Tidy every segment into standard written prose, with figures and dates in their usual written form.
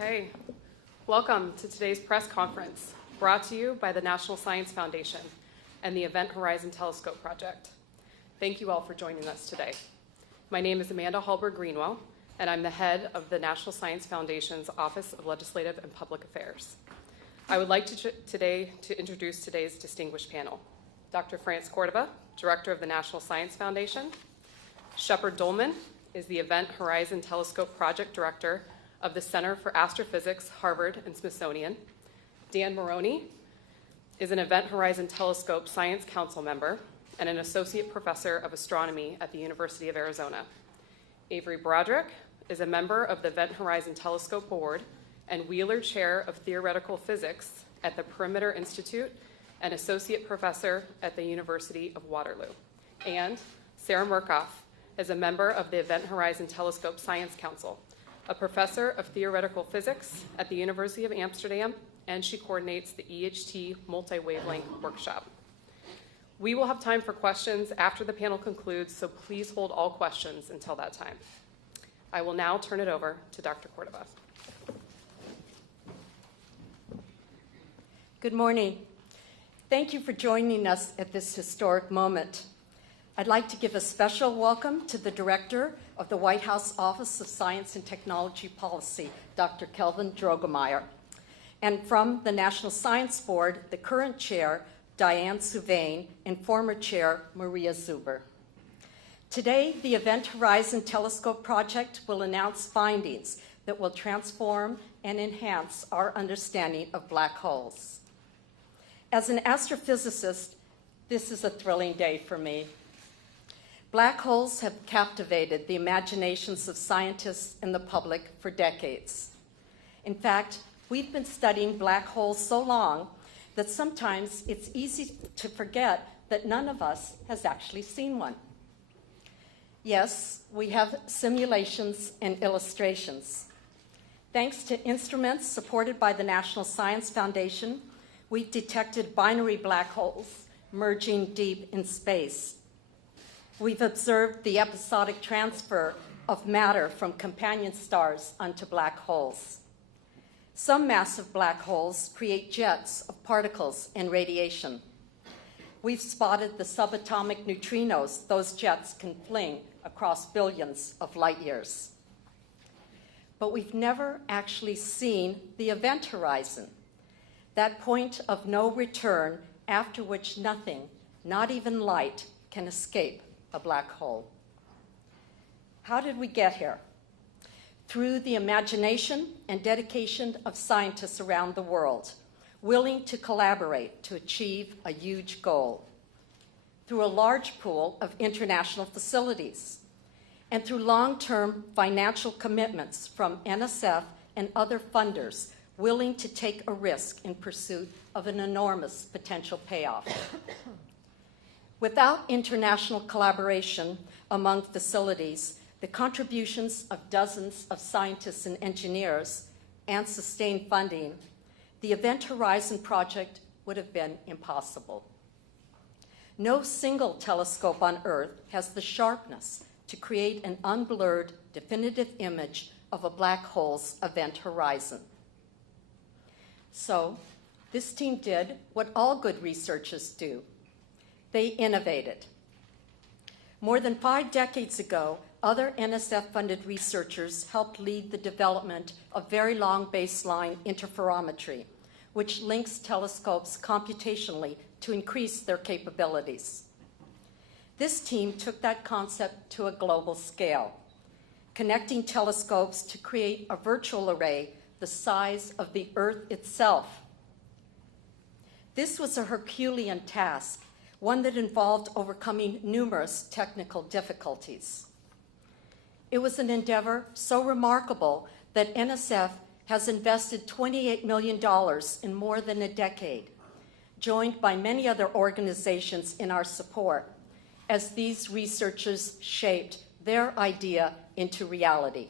Okay, welcome to today's press conference, brought to you by the National Science Foundation and the Event Horizon Telescope Project. Thank you all for joining us today. My name is Amanda Hallberg-Greenwell, and I'm the head of the National Science Foundation's Office of Legislative and Public Affairs. I would like to introduce today's distinguished panel. Dr. France Cordova, Director of the National Science Foundation. Shepard Dolman is the Event Horizon Telescope Project Director of the Center for Astrophysics, Harvard and Smithsonian. Dan Maroney is an Event Horizon Telescope Science Council member and an Associate Professor of Astronomy at the University of Arizona. Avery Broderick is a member of the Event Horizon Telescope Board and Wheeler Chair of Theoretical Physics at the Perimeter Institute and Associate Professor at the University of Waterloo. And Sarah Murkoff is a member of the Event Horizon Telescope Science Council, a professor of theoretical physics at the University of Amsterdam, and she coordinates the EHT multi-wavelength workshop. We will have time for questions after the panel concludes, so please hold all questions until that time. I will now turn it over to Dr. Cordova. Good morning. Thank you for joining us at this historic moment. I'd like to give a special welcome to the Director of the White House Office of Science and Technology Policy, Dr. Kelvin Drogemeyer, and from the National Science Board, the current chair, Diane Souvain, and former chair, Maria Zuber. Today, the Event Horizon Telescope Project will announce findings that will transform and enhance our understanding of black holes. As an astrophysicist, this is a thrilling day for me. Black holes have captivated the imaginations of scientists and the public for decades. In fact, we've been studying black holes so long that sometimes it's easy to forget that none of us has actually seen one. Yes, we have simulations and illustrations. Thanks to instruments supported by the National Science Foundation, we've detected binary black holes merging deep in space. We've observed the episodic transfer of matter from companion stars onto black holes. Some massive black holes create jets of particles and radiation. We've spotted the subatomic neutrinos those jets can fling across billions of light years. But we've never actually seen the event horizon, that point of no return after which nothing, not even light, can escape a black hole. How did we get here? Through the imagination and dedication of scientists around the world, willing to collaborate to achieve a huge goal. Through a large pool of international facilities, and through long-term financial commitments from NSF and other funders willing to take a risk in pursuit of an enormous potential payoff. Without international collaboration among facilities, the contributions of dozens of scientists and engineers, and sustained funding, the Event Horizon Project would have been impossible. No single telescope on Earth has the sharpness to create an unblurred, definitive image of a black hole's event horizon. So, this team did what all good researchers do. They innovated. More than 5 decades ago, other NSF-funded researchers helped lead the development of very long baseline interferometry, which links telescopes computationally to increase their capabilities. This team took that concept to a global scale, connecting telescopes to create a virtual array the size of the Earth itself. This was a Herculean task, one that involved overcoming numerous technical difficulties. It was an endeavor so remarkable that NSF has invested $28 million in more than a decade, joined by many other organizations in our support, as these researchers shaped their idea into reality.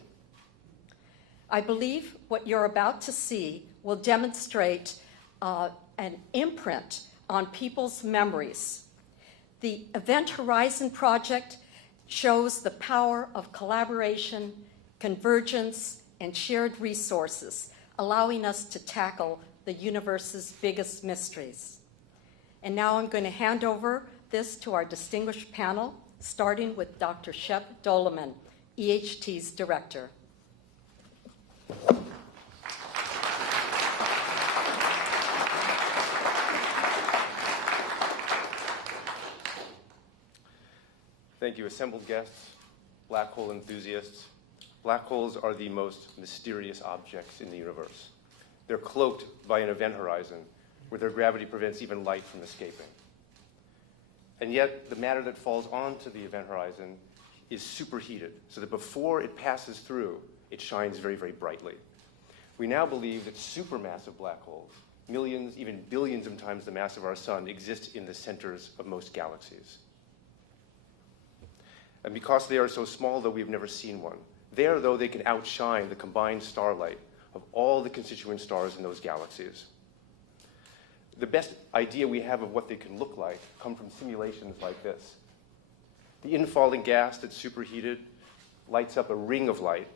I believe what you're about to see will demonstrate an imprint on people's memories. The Event Horizon Project shows the power of collaboration, convergence, and shared resources allowing us to tackle the universe's biggest mysteries. And now I'm going to hand over this to our distinguished panel, starting with Dr. Shep Doleman, EHT's director. Thank you, assembled guests, black hole enthusiasts. Black holes are the most mysterious objects in the universe. They're cloaked by an event horizon where their gravity prevents even light from escaping. And yet, the matter that falls onto the event horizon is superheated, so that before it passes through, it shines very, very brightly. We now believe that supermassive black holes, millions, even billions of times the mass of our sun, exist in the centers of most galaxies. And because they are so small, though, we've never seen one. There, though, they can outshine the combined starlight of all the constituent stars in those galaxies. The best idea we have of what they can look like come from simulations like this. The infalling gas that's superheated lights up a ring of light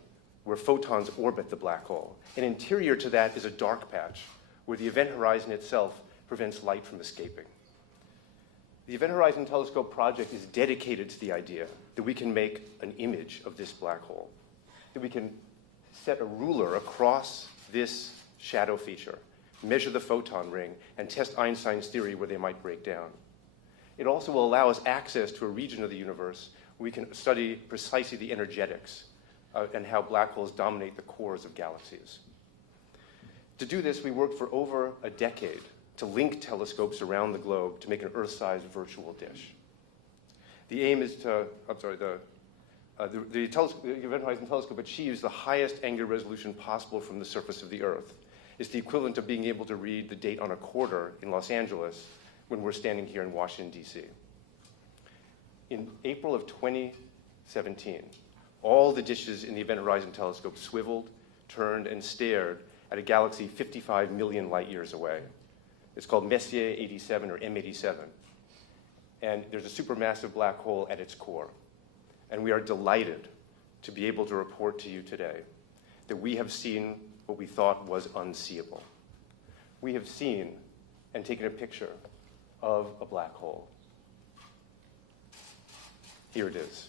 where photons orbit the black hole. And interior to that is a dark patch where the event horizon itself prevents light from escaping. The Event Horizon Telescope project is dedicated to the idea that we can make an image of this black hole, that we can set a ruler across this shadow feature, measure the photon ring, and test Einstein's theory where they might break down. It also will allow us access to a region of the universe where we can study precisely the energetics and how black holes dominate the cores of galaxies. To do this, we worked for over a decade to link telescopes around the globe to make an Earth-sized virtual dish. The aim is to, the Event Horizon Telescope achieves the highest angular resolution possible from the surface of the Earth. It's the equivalent of being able to read the date on a quarter in Los Angeles when we're standing here in Washington, D.C. In April of 2017, all the dishes in the Event Horizon Telescope swiveled, turned, and stared at a galaxy 55 million light years away. It's called Messier 87 or M87. And there's a supermassive black hole at its core. And we are delighted to be able to report to you today that we have seen what we thought was unseeable. We have seen and taken a picture of a black hole. Here it is.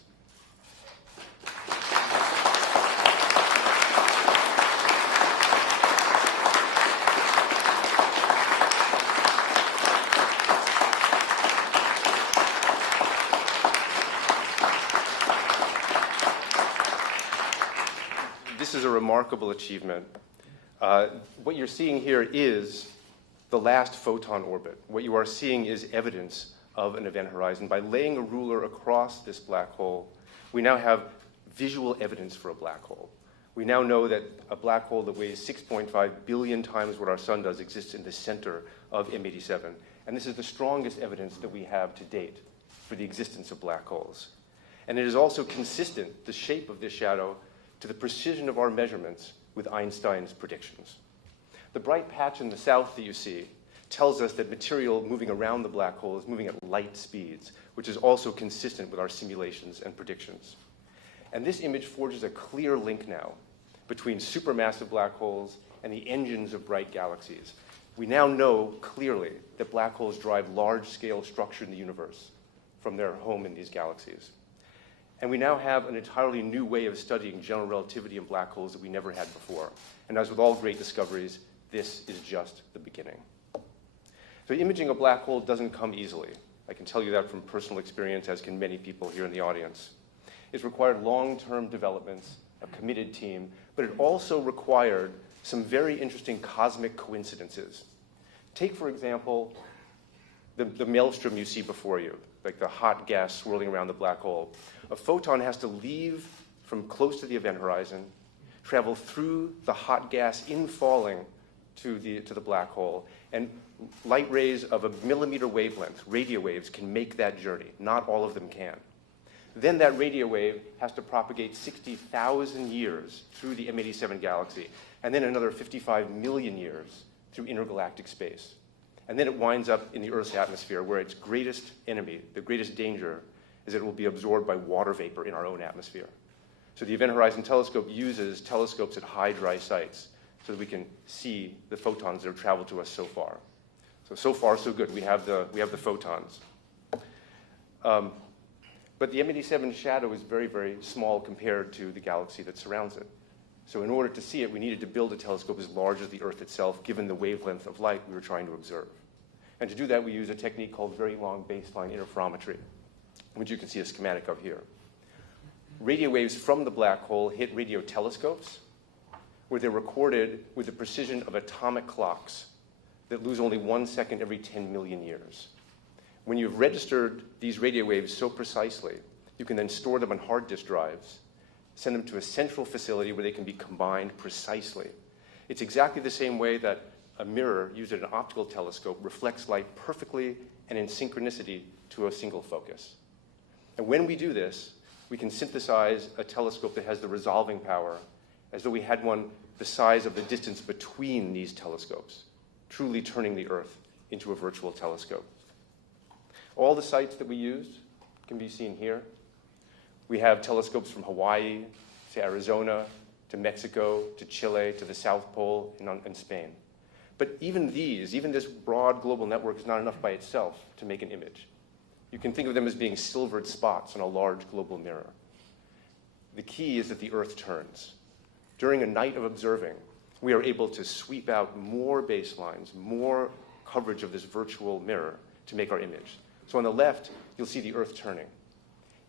This is a remarkable achievement. What you're seeing here is the last photon orbit. What you are seeing is evidence of an event horizon. By laying a ruler across this black hole, we now have visual evidence for a black hole. We now know that a black hole that weighs 6.5 billion times what our sun does exists in the center of M87. And this is the strongest evidence that we have to date for the existence of black holes. And it is also consistent, the shape of this shadow, to the precision of our measurements with Einstein's predictions. The bright patch in the south that you see tells us that material moving around the black hole is moving at light speeds, which is also consistent with our simulations and predictions. And this image forges a clear link now between supermassive black holes and the engines of bright galaxies. We now know clearly that black holes drive large-scale structure in the universe from their home in these galaxies. And we now have an entirely new way of studying general relativity in black holes that we never had before. And as with all great discoveries, this is just the beginning. So imaging a black hole doesn't come easily. I can tell you that from personal experience, as can many people here in the audience. It's required long-term developments, a committed team, but it also required some very interesting cosmic coincidences. Take, for example, the maelstrom you see before you, like the hot gas swirling around the black hole. A photon has to leave from close to the event horizon, travel through the hot gas in falling to the black hole, and light rays of a millimeter wavelength, radio waves, can make that journey. Not all of them can. Then that radio wave has to propagate 60,000 years through the M87 galaxy, and then another 55 million years through intergalactic space. And then it winds up in the Earth's atmosphere, where its greatest enemy, the greatest danger, is that it will be absorbed by water vapor in our own atmosphere. So the Event Horizon Telescope uses telescopes at high dry sites so that we can see the photons that have traveled to us so far. So far, so good. We have the photons. But the M87 shadow is very, very small compared to the galaxy that surrounds it. So in order to see it, we needed to build a telescope as large as the Earth itself, given the wavelength of light we were trying to observe. And to do that, we use a technique called very long baseline interferometry, which you can see a schematic of here. Radio waves from the black hole hit radio telescopes, where they're recorded with the precision of atomic clocks that lose only 1 second every 10 million years. When you've registered these radio waves so precisely, you can then store them on hard disk drives, send them to a central facility where they can be combined precisely. It's exactly the same way that a mirror used at an optical telescope reflects light perfectly and in synchronicity to a single focus. And when we do this, we can synthesize a telescope that has the resolving power as though we had one the size of the distance between these telescopes, truly turning the Earth into a virtual telescope. All the sites that we used can be seen here. We have telescopes from Hawaii to Arizona to Mexico to Chile to the South Pole and Spain. But even this broad global network is not enough by itself to make an image. You can think of them as being silvered spots on a large global mirror. The key is that the Earth turns. During a night of observing, we are able to sweep out more baselines, more coverage of this virtual mirror to make our image. So on the left, you'll see the Earth turning.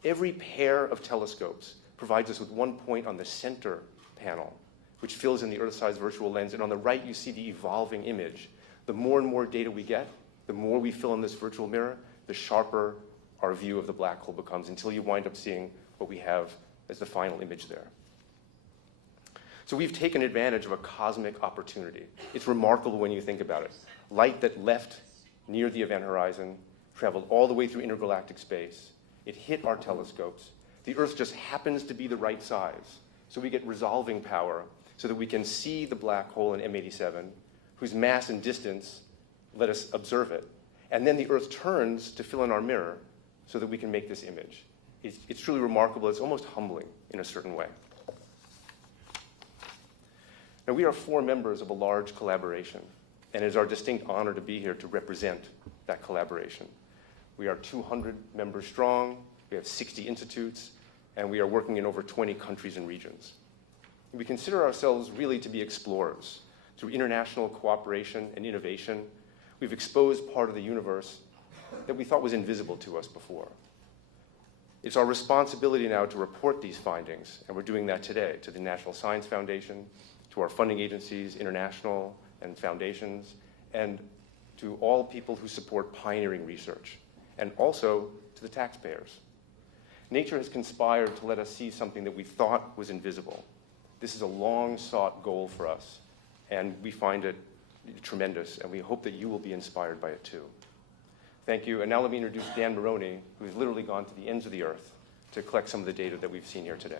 Every pair of telescopes provides us with one point on the center panel, which fills in the Earth-sized virtual lens. And on the right, you see the evolving image. The more and more data we get, the more we fill in this virtual mirror, the sharper our view of the black hole becomes, until you wind up seeing what we have as the final image there. So we've taken advantage of a cosmic opportunity. It's remarkable when you think about it. Light that left near the event horizon, traveled all the way through intergalactic space. It hit our telescopes. The Earth just happens to be the right size. So we get resolving power so that we can see the black hole in M87, whose mass and distance let us observe it. And then the Earth turns to fill in our mirror so that we can make this image. It's truly remarkable. It's almost humbling in a certain way. Now, we are 4 members of a large collaboration, and it is our distinct honor to be here to represent that collaboration. We are 200 members strong, we have 60 institutes, and we are working in over 20 countries and regions. We consider ourselves really to be explorers. Through international cooperation and innovation, we've exposed part of the universe that we thought was invisible to us before. It's our responsibility now to report these findings, and we're doing that today to the National Science Foundation, to our funding agencies, international and foundations, and to all people who support pioneering research, and also to the taxpayers. Nature has conspired to let us see something that we thought was invisible. This is a long-sought goal for us, and we find it tremendous, and we hope that you will be inspired by it too. Thank you, and now let me introduce Dan Maroney, who has literally gone to the ends of the Earth to collect some of the data that we've seen here today.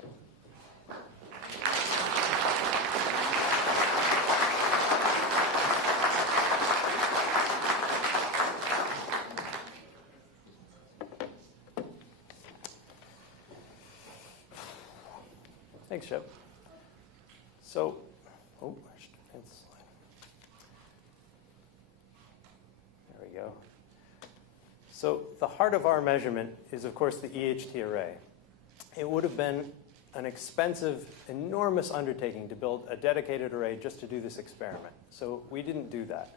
Thanks, Chip. So, I should advance the slide. There we go. So the heart of our measurement is, of course, the EHT array. It would have been an expensive, enormous undertaking to build a dedicated array just to do this experiment. So we didn't do that.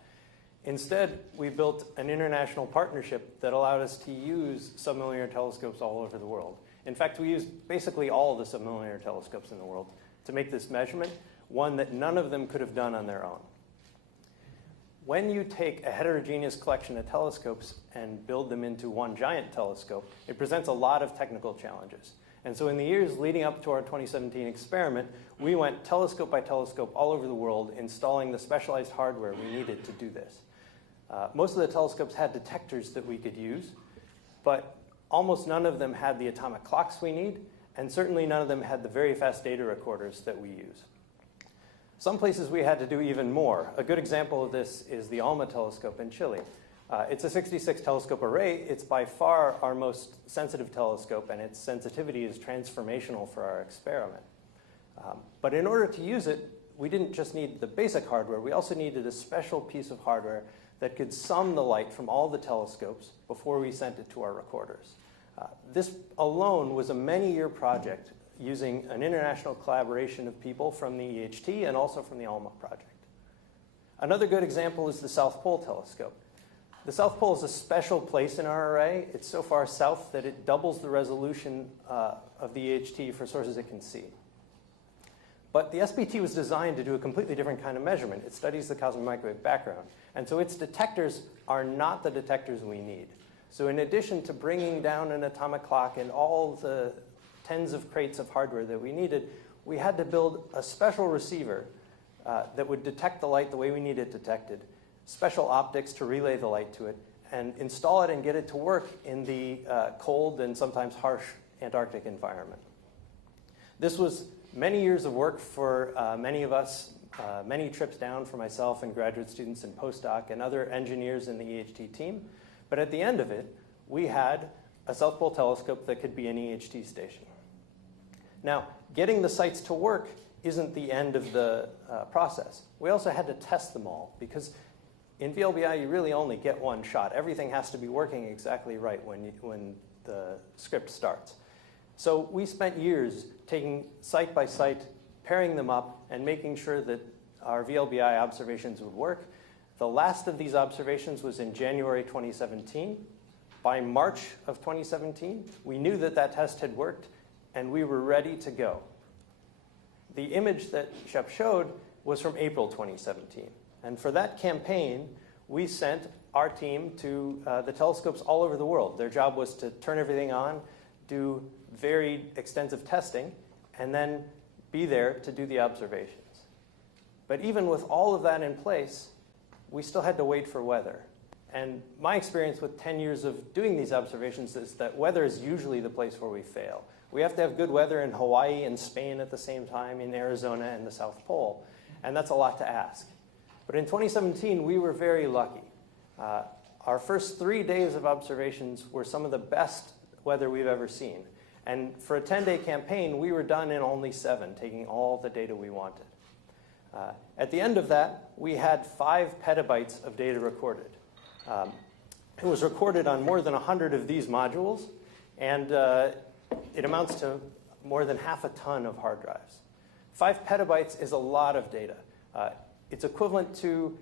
Instead, we built an international partnership that allowed us to use submillimeter telescopes all over the world. In fact, we used basically all of the submillimeter telescopes in the world to make this measurement, one that none of them could have done on their own. When you take a heterogeneous collection of telescopes and build them into one giant telescope, it presents a lot of technical challenges. And so in the years leading up to our 2017 experiment, we went telescope by telescope all over the world, installing the specialized hardware we needed to do this. Most of the telescopes had detectors that we could use, but almost none of them had the atomic clocks we need, and certainly none of them had the very fast data recorders that we use. Some places we had to do even more. A good example of this is the ALMA telescope in Chile. It's a 66 telescope array. It's by far our most sensitive telescope, and its sensitivity is transformational for our experiment. But in order to use it, we didn't just need the basic hardware, we also needed a special piece of hardware that could sum the light from all the telescopes before we sent it to our recorders. This alone was a many-year project using an international collaboration of people from the EHT and also from the ALMA project. Another good example is the South Pole telescope. The South Pole is a special place in our array. It's so far south that it doubles the resolution of the EHT for sources it can see. But the SPT was designed to do a completely different kind of measurement. It studies the cosmic microwave background. And so its detectors are not the detectors we need. So in addition to bringing down an atomic clock and all the tens of crates of hardware that we needed, we had to build a special receiver that would detect the light the way we need it detected, special optics to relay the light to it, and install it and get it to work in the cold and sometimes harsh Antarctic environment. This was many years of work for many of us, many trips down for myself and graduate students and postdoc and other engineers in the EHT team. But at the end of it, we had a South Pole telescope that could be an EHT station. Now, getting the sites to work isn't the end of the process. We also had to test them all, because in VLBI, you really only get one shot. Everything has to be working exactly right when the script starts. So we spent years taking site by site, pairing them up, and making sure that our VLBI observations would work. The last of these observations was in January 2017. By March of 2017, we knew that that test had worked, and we were ready to go. The image that Shep showed was from April 2017. And for that campaign, we sent our team to the telescopes all over the world. Their job was to turn everything on, do very extensive testing, and then be there to do the observations. But even with all of that in place, we still had to wait for weather. And my experience with 10 years of doing these observations is that weather is usually the place where we fail. We have to have good weather in Hawaii and Spain at the same time, in Arizona and the South Pole. And that's a lot to ask. But in 2017, we were very lucky. Our first 3 days of observations were some of the best weather we've ever seen. And for a 10-day campaign, we were done in only 7, taking all the data we wanted. At the end of that, we had 5 petabytes of data recorded. It was recorded on more than 100 of these modules, and it amounts to more than half a ton of hard drives. 5 petabytes is a lot of data. It's equivalent to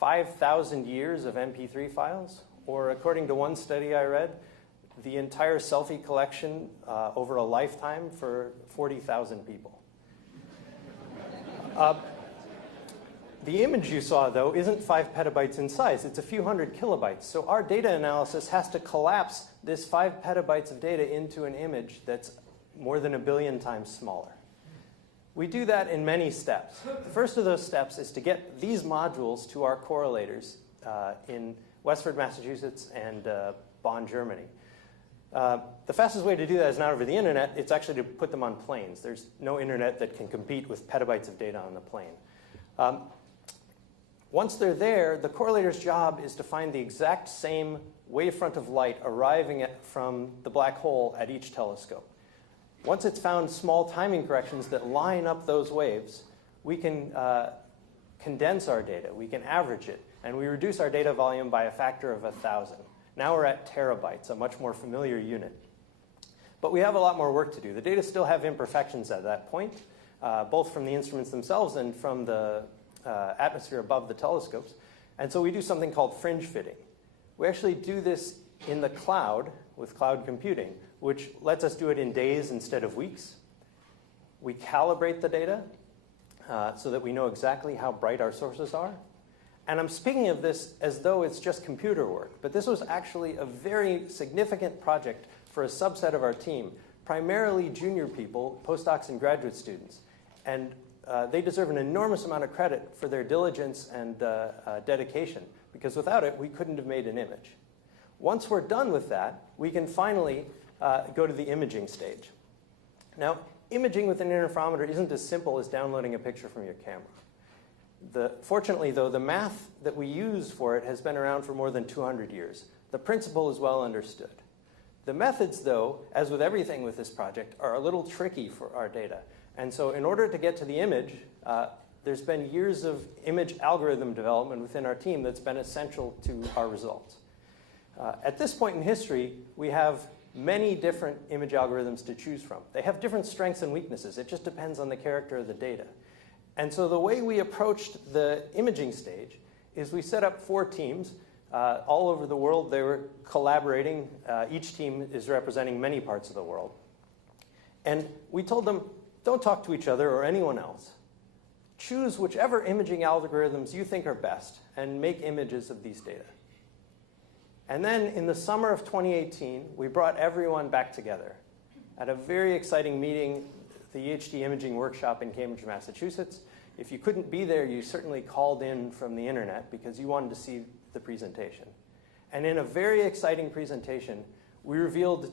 5,000 years of MP3 files, or according to one study I read, the entire selfie collection over a lifetime for 40,000 people. The image you saw, though, isn't 5 petabytes in size. It's a few hundred kilobytes. So our data analysis has to collapse this 5 petabytes of data into an image that's more than 1 billion times smaller. We do that in many steps. The first of those steps is to get these modules to our correlators in Westford, Massachusetts, and Bonn, Germany. The fastest way to do that is not over the internet. It's actually to put them on planes. There's no internet that can compete with petabytes of data on the plane. Once they're there, the correlator's job is to find the exact same wavefront of light arriving from the black hole at each telescope. Once it's found small timing corrections that line up those waves, we can condense our data, we can average it, and we reduce our data volume by a factor of 1,000. Now we're at terabytes, a much more familiar unit. But we have a lot more work to do. The data still have imperfections at that point, both from the instruments themselves and from the atmosphere above the telescopes. And so we do something called fringe fitting. We actually do this in the cloud with cloud computing, which lets us do it in days instead of weeks. We calibrate the data so that we know exactly how bright our sources are. And I'm speaking of this as though it's just computer work, but this was actually a very significant project for a subset of our team, primarily junior people, postdocs and graduate students. And they deserve an enormous amount of credit for their diligence and dedication, because without it, we couldn't have made an image. Once we're done with that, we can finally go to the imaging stage. Now, imaging with an interferometer isn't as simple as downloading a picture from your camera. Fortunately, though, the math that we use for it has been around for more than 200 years. The principle is well understood. The methods, though, as with everything with this project, are a little tricky for our data. And so in order to get to the image, there's been years of image algorithm development within our team that's been essential to our results. At this point in history, we have many different image algorithms to choose from. They have different strengths and weaknesses. It just depends on the character of the data. And so the way we approached the imaging stage is we set up 4 teams all over the world. They were collaborating. Each team is representing many parts of the world. And we told them, don't talk to each other or anyone else. Choose whichever imaging algorithms you think are best and make images of these data. And then in the summer of 2018, we brought everyone back together at a very exciting meeting, the EHT Imaging Workshop in Cambridge, Massachusetts. If you couldn't be there, you certainly called in from the internet because you wanted to see the presentation. And in a very exciting presentation, we revealed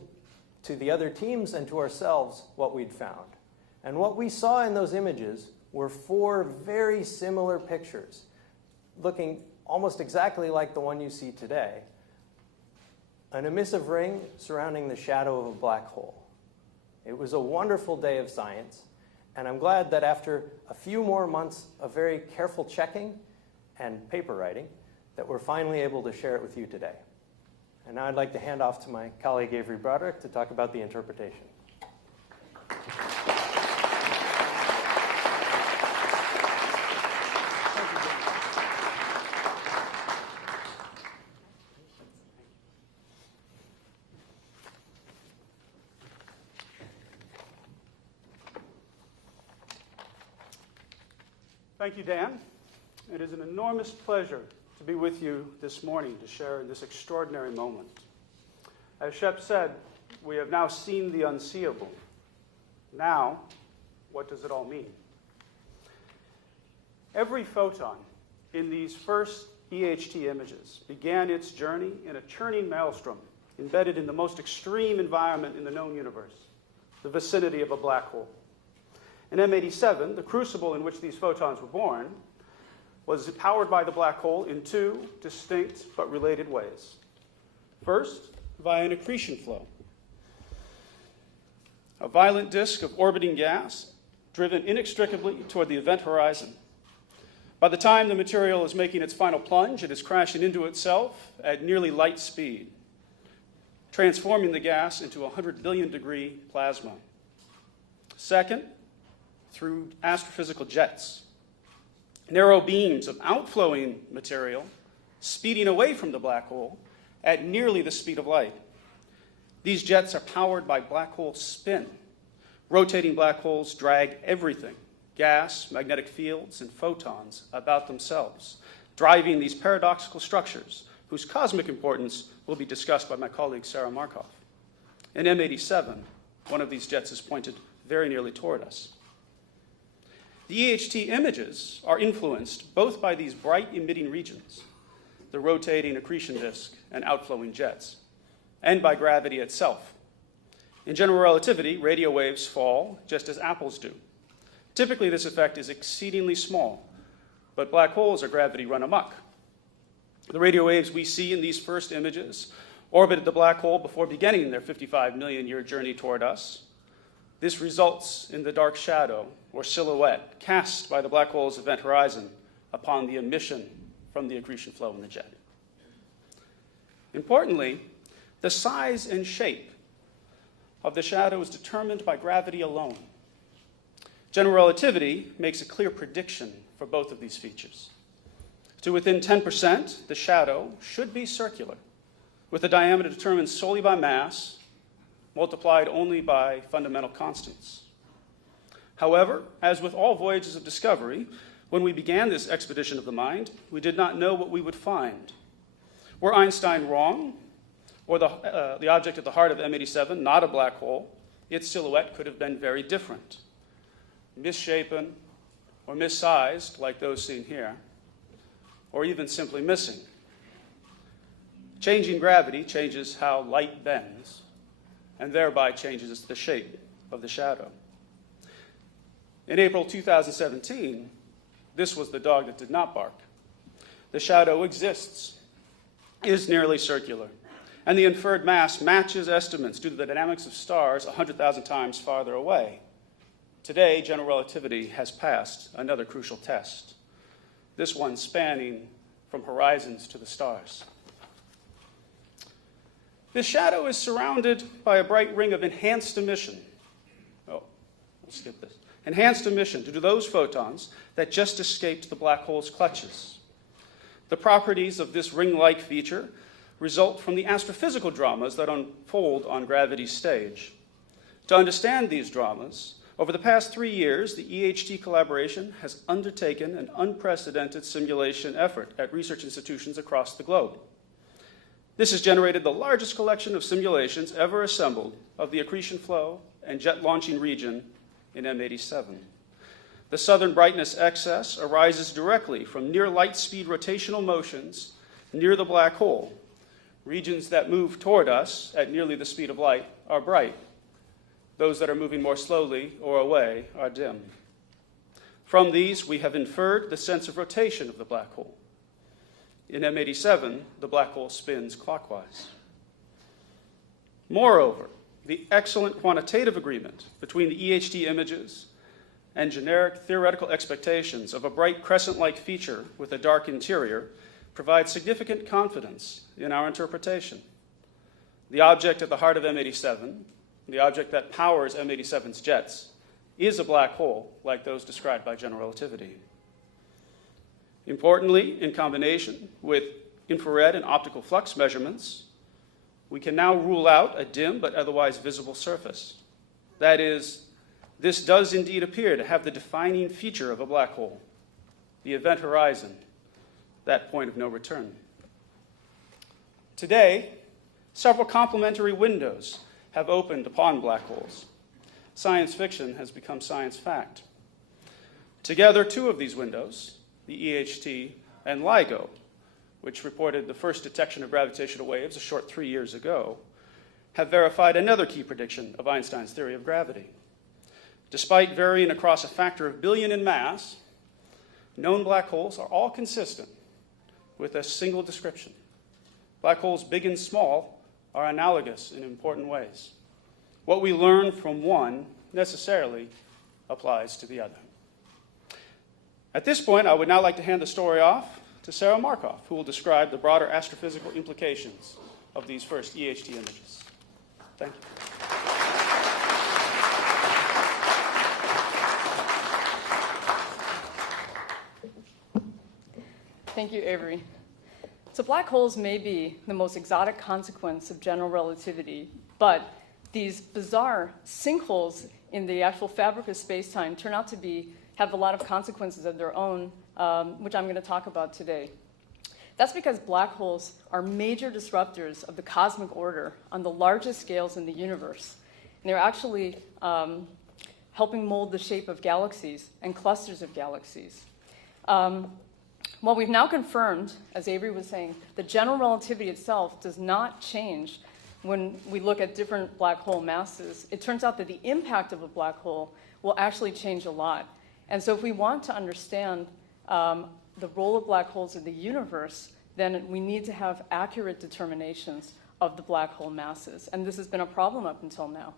to the other teams and to ourselves what we'd found. And what we saw in those images were 4 very similar pictures, looking almost exactly like the one you see today. An emissive ring surrounding the shadow of a black hole. It was a wonderful day of science, and I'm glad that after a few more months of very careful checking and paper writing, that we're finally able to share it with you today. And now I'd like to hand off to my colleague Avery Broderick to talk about the interpretation. Thank you, Dan. It is an enormous pleasure to be with you this morning to share in this extraordinary moment. As Shep said, we have now seen the unseeable. Now, what does it all mean? Every photon in these first EHT images began its journey in a churning maelstrom embedded in the most extreme environment in the known universe, the vicinity of a black hole. In M87, the crucible in which these photons were born was powered by the black hole in 2 distinct but related ways. First, via an accretion flow, a violent disk of orbiting gas driven inextricably toward the event horizon. By the time the material is making its final plunge, it is crashing into itself at nearly light speed, transforming the gas into a 100 billion degree plasma. Second, through astrophysical jets, narrow beams of outflowing material speeding away from the black hole at nearly the speed of light. These jets are powered by black hole spin. Rotating black holes drag everything, gas, magnetic fields, and photons, about themselves, driving these paradoxical structures whose cosmic importance will be discussed by my colleague Sarah Markov. In M87, one of these jets is pointed very nearly toward us. The EHT images are influenced both by these bright emitting regions, the rotating accretion disk and outflowing jets, and by gravity itself. In general relativity, radio waves fall just as apples do. Typically, this effect is exceedingly small, but black holes are gravity run amok. The radio waves we see in these first images orbited the black hole before beginning their 55 million year journey toward us. This results in the dark shadow or silhouette cast by the black hole's event horizon upon the emission from the accretion flow in the jet. Importantly, the size and shape of the shadow is determined by gravity alone. General relativity makes a clear prediction for both of these features. To within 10%, the shadow should be circular, with the diameter determined solely by mass, multiplied only by fundamental constants. However, as with all voyages of discovery, when we began this expedition of the mind, we did not know what we would find. Were Einstein wrong, or the object at the heart of M87 not a black hole, its silhouette could have been very different, misshapen or missized like those seen here, or even simply missing. Changing gravity changes how light bends, and thereby changes the shape of the shadow. In April 2017, this was the dog that did not bark. The shadow exists, is nearly circular, and the inferred mass matches estimates due to the dynamics of stars 100,000 times farther away. Today, general relativity has passed another crucial test, this one spanning from horizons to the stars. This shadow is surrounded by a bright ring of enhanced emission. Oh, we'll skip this. Enhanced emission due to those photons that just escaped the black hole's clutches. The properties of this ring-like feature result from the astrophysical dramas that unfold on gravity's stage. To understand these dramas, over the past 3 years, the EHT collaboration has undertaken an unprecedented simulation effort at research institutions across the globe. This has generated the largest collection of simulations ever assembled of the accretion flow and jet launching region in M87. The southern brightness excess arises directly from near light speed rotational motions near the black hole. Regions that move toward us at nearly the speed of light are bright. Those that are moving more slowly or away are dim. From these, we have inferred the sense of rotation of the black hole. In M87, the black hole spins clockwise. Moreover, the excellent quantitative agreement between the EHT images and generic theoretical expectations of a bright crescent-like feature with a dark interior provides significant confidence in our interpretation. The object at the heart of M87, the object that powers M87's jets, is a black hole like those described by general relativity. Importantly, in combination with infrared and optical flux measurements, we can now rule out a dim but otherwise visible surface. That is, this does indeed appear to have the defining feature of a black hole, the event horizon, that point of no return. Today, several complementary windows have opened upon black holes. Science fiction has become science fact. Together, two of these windows, the EHT and LIGO, which reported the first detection of gravitational waves a short 3 years ago, have verified another key prediction of Einstein's theory of gravity. Despite varying across a factor of billion in mass, known black holes are all consistent with a single description. Black holes big and small are analogous in important ways. What we learn from one necessarily applies to the other. At this point, I would now like to hand the story off to Sarah Markoff, who will describe the broader astrophysical implications of these first EHT images. Thank you. Thank you, Avery. So black holes may be the most exotic consequence of general relativity, but these bizarre sinkholes in the actual fabric of space-time turn out to have a lot of consequences of their own, which I'm going to talk about today. That's because black holes are major disruptors of the cosmic order on the largest scales in the universe. And they're actually helping mold the shape of galaxies and clusters of galaxies. Well, we've now confirmed, as Avery was saying, that general relativity itself does not change when we look at different black hole masses. It turns out that the impact of a black hole will actually change a lot. And so if we want to understand the role of black holes in the universe, then we need to have accurate determinations of the black hole masses. And this has been a problem up until now.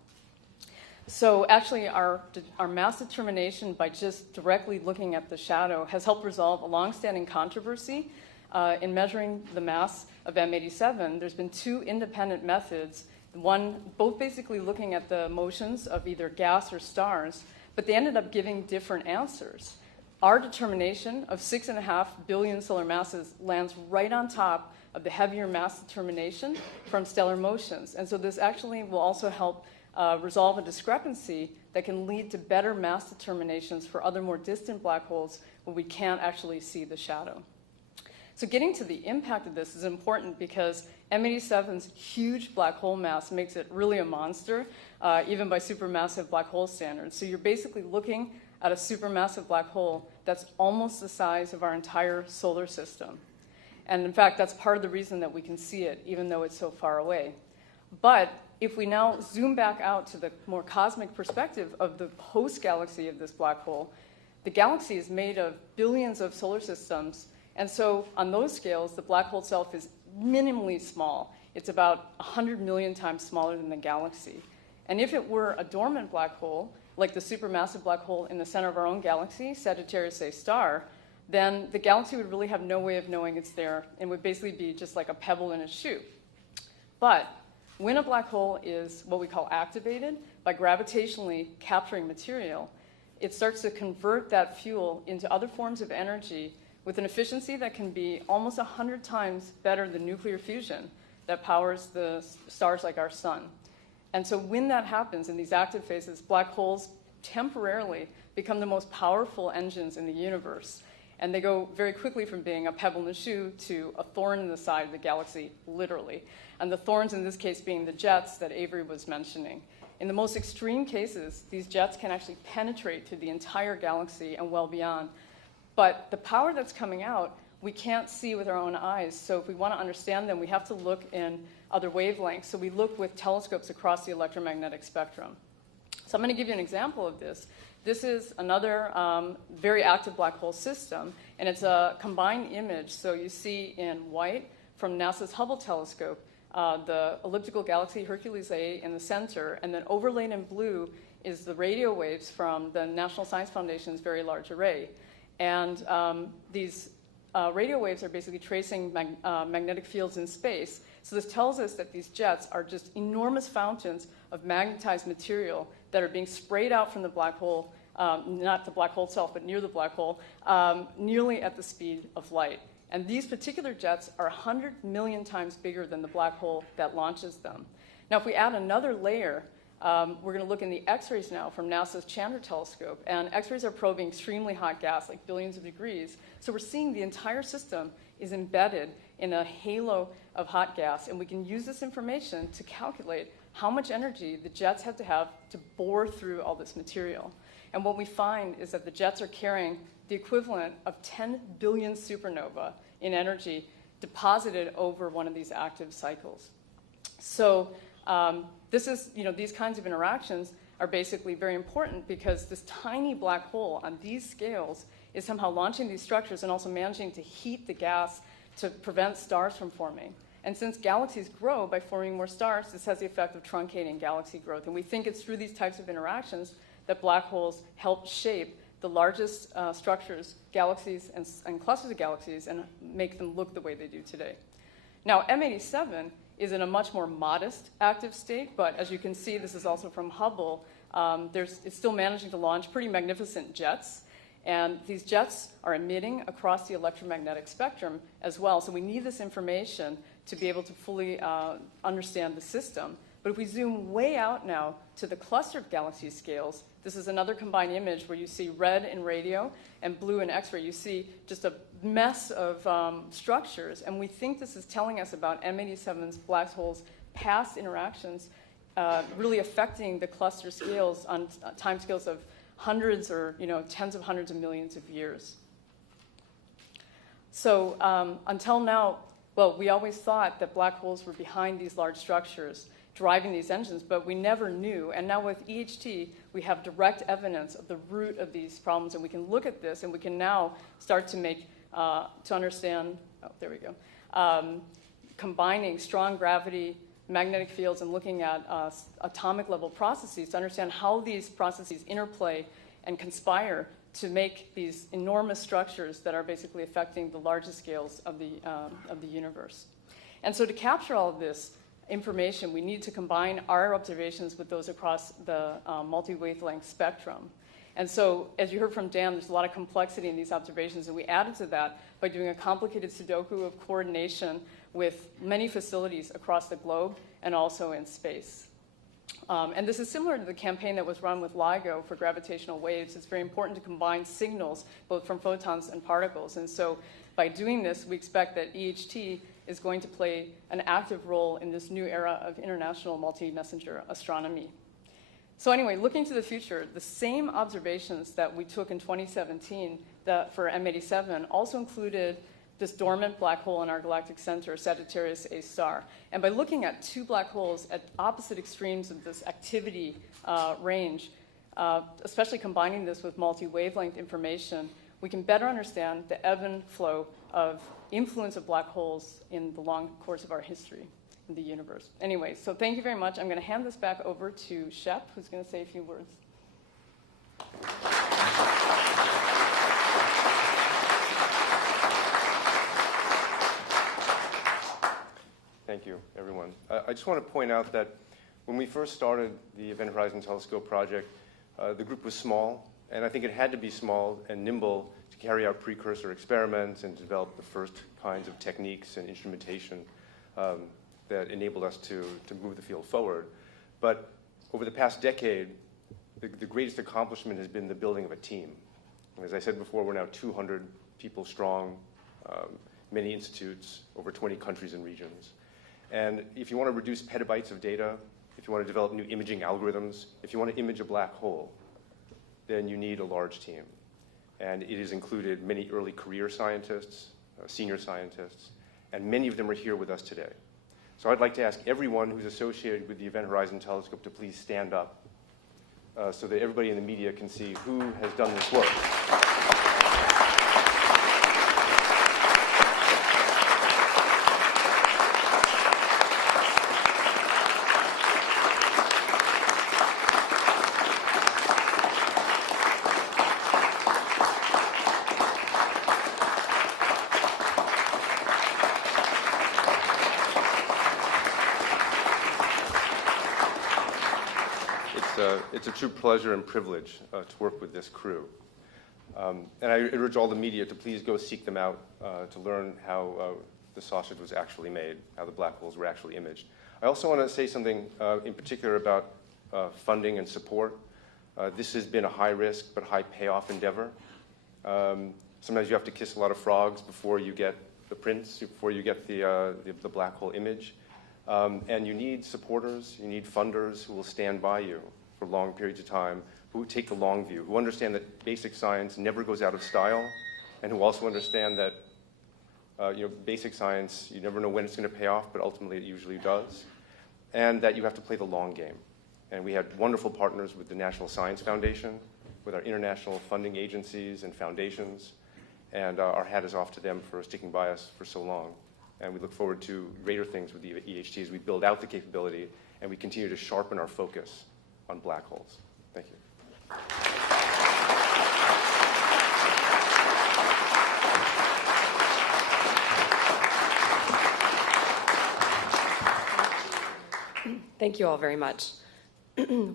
So actually, our mass determination by just directly looking at the shadow has helped resolve a longstanding controversy. In measuring the mass of M87, there's been two independent methods, both basically looking at the motions of either gas or stars, but they ended up giving different answers. Our determination of 6.5 billion solar masses lands right on top of the heavier mass determination from stellar motions. And so this actually will also help resolve a discrepancy that can lead to better mass determinations for other more distant black holes where we can't actually see the shadow. So getting to the impact of this is important because M87's huge black hole mass makes it really a monster, even by supermassive black hole standards. So you're basically looking at a supermassive black hole that's almost the size of our entire solar system. And in fact, that's part of the reason that we can see it, even though it's so far away. But if we now zoom back out to the more cosmic perspective of the host galaxy of this black hole, the galaxy is made of billions of solar systems. And so on those scales, the black hole itself is minimally small. It's about 100 million times smaller than the galaxy. And if it were a dormant black hole, like the supermassive black hole in the center of our own galaxy, Sagittarius A star, then the galaxy would really have no way of knowing it's there and would basically be just like a pebble in a shoe. But when a black hole is what we call activated by gravitationally capturing material, it starts to convert that fuel into other forms of energy with an efficiency that can be almost 100 times better than nuclear fusion that powers the stars like our sun. And so when that happens in these active phases, black holes temporarily become the most powerful engines in the universe. And they go very quickly from being a pebble in the shoe to a thorn in the side of the galaxy, literally. And the thorns in this case being the jets that Avery was mentioning. In the most extreme cases, these jets can actually penetrate through the entire galaxy and well beyond. But the power that's coming out, we can't see with our own eyes. So if we want to understand them, we have to look in other wavelengths. So we look with telescopes across the electromagnetic spectrum. So I'm going to give you an example of this. This is another very active black hole system, and it's a combined image. So you see in white from NASA's Hubble telescope, the elliptical galaxy Hercules A in the center, and then overlaid in blue is the radio waves from the National Science Foundation's Very Large Array. And these radio waves are basically tracing magnetic fields in space. So this tells us that these jets are just enormous fountains of magnetized material that are being sprayed out from the black hole, not the black hole itself, but near the black hole, nearly at the speed of light. And these particular jets are 100 million times bigger than the black hole that launches them. Now, if we add another layer, we're going to look in the X-rays now from NASA's Chandra telescope. And X-rays are probing extremely hot gas, like billions of degrees. So we're seeing the entire system is embedded in a halo of hot gas. And we can use this information to calculate how much energy the jets have to bore through all this material. And what we find is that the jets are carrying the equivalent of 10 billion supernova in energy deposited over one of these active cycles. So these kinds of interactions are basically very important because this tiny black hole on these scales is somehow launching these structures and also managing to heat the gas to prevent stars from forming. And since galaxies grow by forming more stars, this has the effect of truncating galaxy growth. And we think it's through these types of interactions that black holes help shape the largest structures, galaxies and clusters of galaxies, and make them look the way they do today. Now, M87 is in a much more modest active state, but as you can see, this is also from Hubble. It's still managing to launch pretty magnificent jets. And these jets are emitting across the electromagnetic spectrum as well. So we need this information to be able to fully understand the system. But if we zoom way out now to the cluster of galaxy scales, this is another combined image where you see red in radio and blue in X-ray. You see just a mess of structures. And we think this is telling us about M87's black holes' past interactions really affecting the cluster scales on time scales of hundreds or tens of hundreds of millions of years. So until now, well, we always thought that black holes were behind these large structures, driving these engines, but we never knew. And now with EHT, we have direct evidence of the root of these problems, and we can look at this, and we can now start to make, to understand, combining strong gravity, magnetic fields, and looking at atomic level processes to understand how these processes interplay and conspire to make these enormous structures that are basically affecting the largest scales of the universe. And so to capture all of this information, we need to combine our observations with those across the multi-wavelength spectrum. And so, as you heard from Dan, there's a lot of complexity in these observations, and we added to that by doing a complicated Sudoku of coordination with many facilities across the globe and also in space. And this is similar to the campaign that was run with LIGO for gravitational waves. It's very important to combine signals, both from photons and particles. And so by doing this, we expect that EHT is going to play an active role in this new era of international multi-messenger astronomy. So anyway, looking to the future, the same observations that we took in 2017 for M87 also included this dormant black hole in our galactic center, Sagittarius A star. And by looking at two black holes at opposite extremes of this activity range, especially combining this with multi-wavelength information, we can better understand the ebb and flow of influence of black holes in the long course of our history in the universe. Anyway, so thank you very much. I'm going to hand this back over to Shep, who's going to say a few words. Thank you, everyone. I just want to point out that when we first started the Event Horizon Telescope project, the group was small, and I think it had to be small and nimble to carry out precursor experiments and develop the first kinds of techniques and instrumentation that enabled us to move the field forward. But over the past decade, the greatest accomplishment has been the building of a team. As I said before, we're now 200 people strong, many institutes, over 20 countries and regions. And if you want to reduce petabytes of data, if you want to develop new imaging algorithms, if you want to image a black hole, then you need a large team. And it has included many early career scientists, senior scientists, and many of them are here with us today. So I'd like to ask everyone who's associated with the Event Horizon Telescope to please stand up so that everybody in the media can see who has done this work. It's a true pleasure and privilege to work with this crew. And I urge all the media to please go seek them out to learn how the sausage was actually made, how the black holes were actually imaged. I also want to say something in particular about funding and support. This has been a high-risk but high-payoff endeavor. Sometimes you have to kiss a lot of frogs before you get the prints, before you get the black hole image. And you need supporters, you need funders who will stand by you for long periods of time, who take the long view, who understand that basic science never goes out of style, and who also understand that basic science, you never know when it's going to pay off, but ultimately it usually does, and that you have to play the long game. And we had wonderful partners with the National Science Foundation, with our international funding agencies and foundations, and our hat is off to them for sticking by us for so long. And we look forward to greater things with the EHT as we build out the capability and we continue to sharpen our focus on black holes. Thank you. Thank you all very much.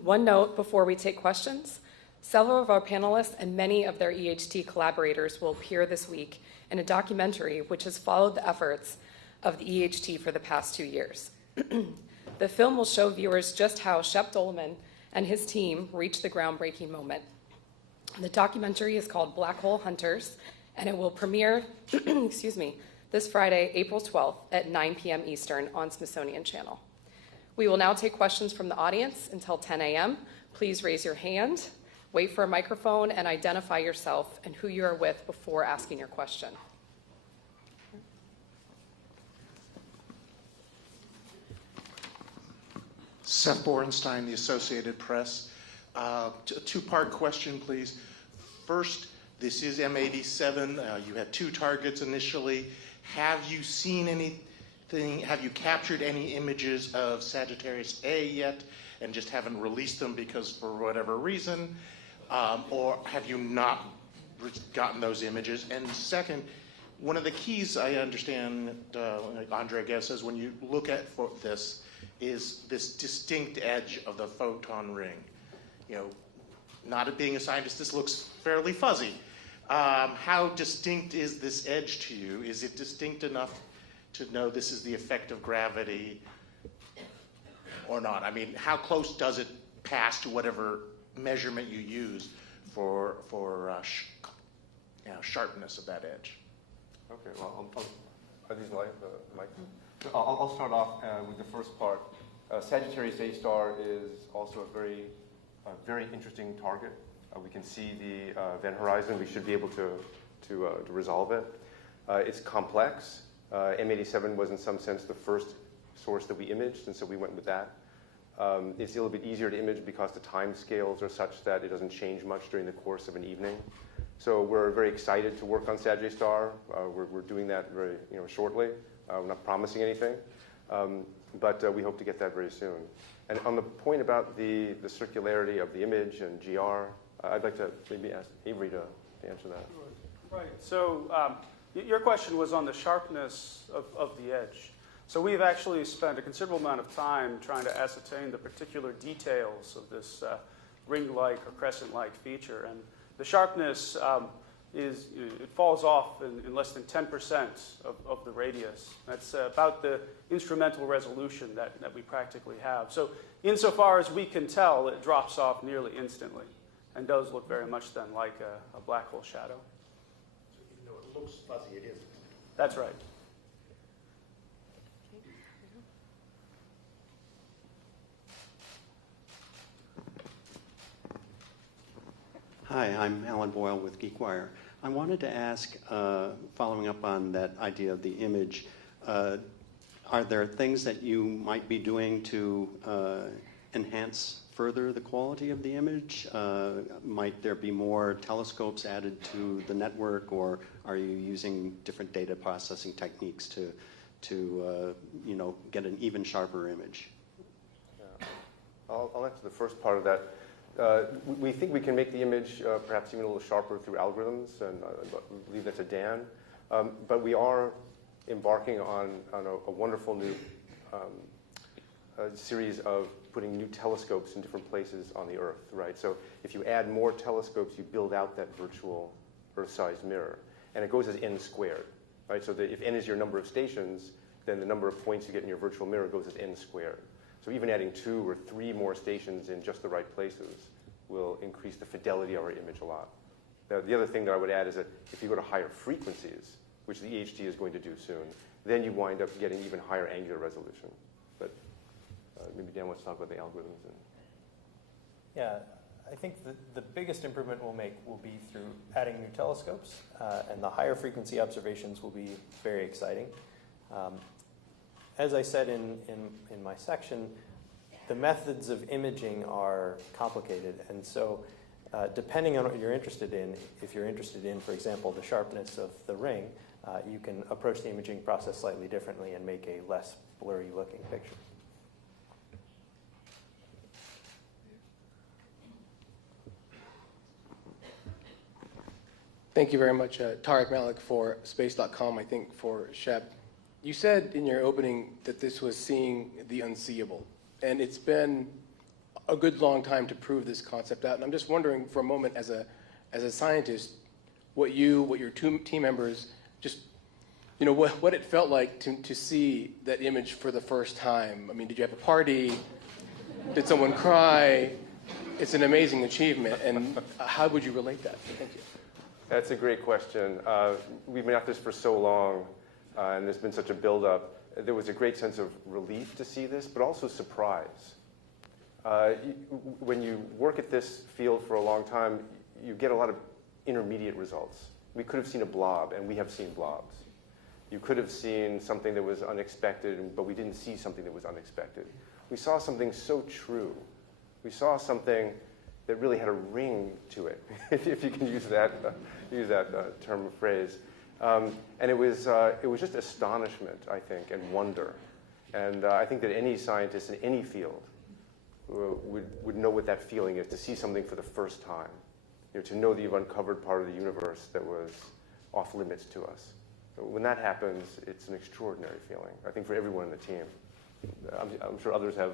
One note before we take questions. Several of our panelists and many of their EHT collaborators will appear this week in a documentary which has followed the efforts of the EHT for the past 2 years. The film will show viewers just how Shep Doleman and his team reached the groundbreaking moment. The documentary is called Black Hole Hunters, and it will premiere this Friday, April 12th at 9 p.m. Eastern on Smithsonian Channel. We will now take questions from the audience until 10 a.m. Please raise your hand, wait for a microphone, and identify yourself and who you are with before asking your question. Seth Borenstein, The Associated Press. A two-part question, please. First, this is M87. You had 2 targets initially. Have you seen anything, have you captured any images of Sagittarius A yet and just haven't released them because for whatever reason? Or have you not gotten those images? And second, one of the keys I understand, like Andre Gev says, when you look at this, is this distinct edge of the photon ring. Not being a scientist, this looks fairly fuzzy. How distinct is this edge to you? Is it distinct enough to know this is the effect of gravity or not? I mean, how close does it pass to whatever measurement you use for sharpness of that edge? Okay, well, are these live, Mike? I'll start off with the first part. Sagittarius A star is also a very interesting target. We can see the event horizon. We should be able to resolve it. It's complex. M87 was in some sense the first source that we imaged, and so we went with that. It's a little bit easier to image because the time scales are such that it doesn't change much during the course of an evening. So we're very excited to work on Sag A star. We're doing that very shortly. We're not promising anything, but we hope to get that very soon. And on the point about the circularity of the image and GR, I'd like to maybe ask Avery to answer that. Right. So your question was on the sharpness of the edge. So we've actually spent a considerable amount of time trying to ascertain the particular details of this ring-like or crescent-like feature. And the sharpness it falls off in less than 10% of the radius. That's about the instrumental resolution that we practically have. So insofar as we can tell, it drops off nearly instantly and does look very much then like a black hole shadow. So even though it looks fuzzy, it isn't. That's right. Hi, I'm Alan Boyle with GeekWire. I wanted to ask, following up on that idea of the image, are there things that you might be doing to enhance further the quality of the image? Might there be more telescopes added to the network, or are you using different data processing techniques to get an even sharper image? Yeah. I'll answer the first part of that. We think we can make the image perhaps even a little sharper through algorithms, and I believe that's a Dan. But we are embarking on a wonderful new series of putting new telescopes in different places on the Earth, right? So if you add more telescopes, you build out that virtual Earth-sized mirror. And it goes as n squared, right? So that if n is your number of stations, then the number of points you get in your virtual mirror goes as n squared. So even adding 2 or 3 more stations in just the right places will increase the fidelity of our image a lot. Now, the other thing that I would add is that if you go to higher frequencies, which the EHT is going to do soon, then you wind up getting even higher angular resolution. But maybe Dan wants to talk about the algorithms. Yeah, I think the biggest improvement we'll make will be through adding new telescopes, and the higher frequency observations will be very exciting. As I said in my section, the methods of imaging are complicated, and so depending on what you're interested in, if you're interested in, for example, the sharpness of the ring, you can approach the imaging process slightly differently and make a less blurry looking picture. Thank you very much, Tarek Malik for Space.com, I think for Shep. You said in your opening that this was seeing the unseeable, and it's been a good long time to prove this concept out, and I'm just wondering for a moment as a scientist, what your team members, just, what it felt like to see that image for the first time. I mean, did you have a party? Did someone cry? It's an amazing achievement, and how would you relate that? Thank you. That's a great question. We've been at this for so long, and there's been such a buildup. There was a great sense of relief to see this, but also surprise. When you work at this field for a long time, you get a lot of intermediate results. We could have seen a blob, and we have seen blobs. You could have seen something that was unexpected, but we didn't see something that was unexpected. We saw something so true. We saw something that really had a ring to it, if you can use that term or phrase. And it was just astonishment, I think, and wonder. And I think that any scientist in any field would know what that feeling is, to see something for the first time. To know that you've uncovered part of the universe that was off limits to us. When that happens, it's an extraordinary feeling, I think, for everyone in the team. I'm sure others have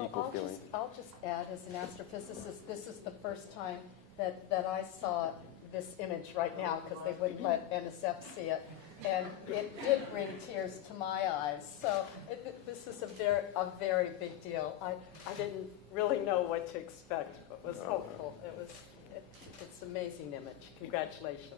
equal feeling. I'll just add, as an astrophysicist, this is the first time that I saw this image right now, because they wouldn't let NSF see it. And it did bring tears to my eyes. So this is a very big deal. I didn't really know what to expect, but was hopeful. It's an amazing image. Congratulations.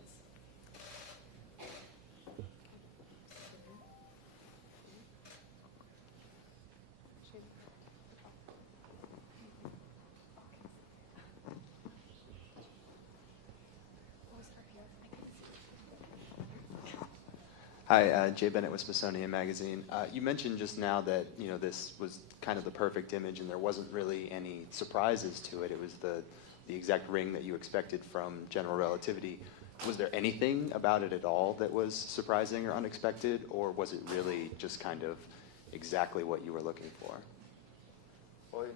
Hi, Jay Bennett with Smithsonian Magazine. You mentioned just now that this was kind of the perfect image, and there wasn't really any surprises to it. It was the exact ring that you expected from general relativity. Was there anything about it at all that was surprising or unexpected, or was it really just kind of exactly what you were looking for? Well, in